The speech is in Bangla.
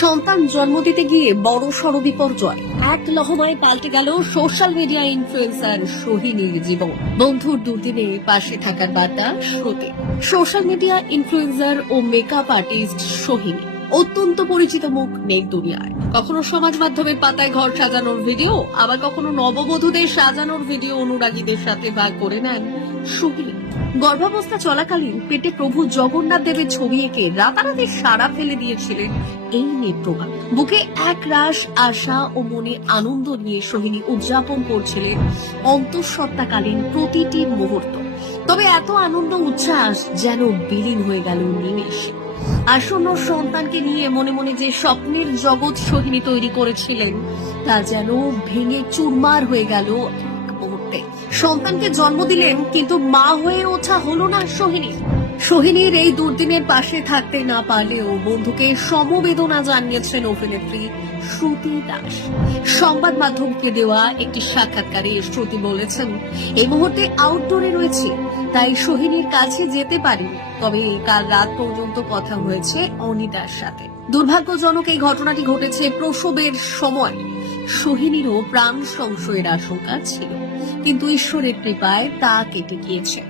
সন্তান জন্ম দিতে গিয়ে বড় সড় বিপর্যয়, এক লহমায় পাল্টে গেল সোশ্যাল মিডিয়া ইনফ্লুয়েন্সার সোহিনীর জীবন। বন্ধুর দুর্দিনে পাশে থাকার বার্তা শ্রুতি। সোশ্যাল মিডিয়া ইনফ্লুয়েন্সার ও মেকআপ আর্টিস্ট সোহিনী অত্যন্ত পরিচিত মুখ নেক দুনিয়ায়। কখনো সমাজ মাধ্যমের পাতায় ঘর সাজানোর ভিডিও, আবার কখনো নববধূদের সাজানোর ভিডিও অনুরাগীদের সাথে ভাগ করে নেন সোহিনী। গর্ভাবস্থা চলাকালীন পেটে প্রভু জগন্নাথ দেবের ছবি এঁকে রাতারাতি সাড়া ফেলে দিয়েছিলেন এই নেত্রমা। বুকে এক রাশ আশা ও মনে আনন্দ নিয়ে সোহিনী উদযাপন করছিলেন অন্তঃসত্ত্বাকালীন প্রতিটি মুহূর্ত। তবে এত আনন্দ উচ্ছ্বাস যেন বিলীন হয়ে গেল নিমেষে। আসন্ন সন্তানকে নিয়ে মনে মনে যে স্বপ্নের জগৎ সোহিনী তৈরি করেছিলেন তা যেন ভেঙে চুরমার হয়ে গেল মুহূর্তে। সন্তানকে জন্ম দিলেন, কিন্তু মা হয়ে ওঠা হলো না সোহিনীর এই দুর্দিনের পাশে থাকতে না পারলেও বন্ধুকে সমবেদনা জানিয়েছেন অভিনেত্রী শ্রুতি দাস। সংবাদ মাধ্যমকে দেওয়া একটি সাক্ষাৎকারে শ্রুতি বলেছেন, এই মুহূর্তে আউটডোরে রয়েছে, তাই সোহিনীর কাছে যেতে পারি, তবে কাল রাত পর্যন্ত কথা হয়েছে অনিতার সাথে। দুর্ভাগ্যজনক এই ঘটনাটি ঘটেছে প্রসবের সময়। সোহিনীরও প্রাণ সংশয়ের আশঙ্কা ছিল, কিন্তু ঈশ্বরের কৃপায় তা কেটে গিয়েছে।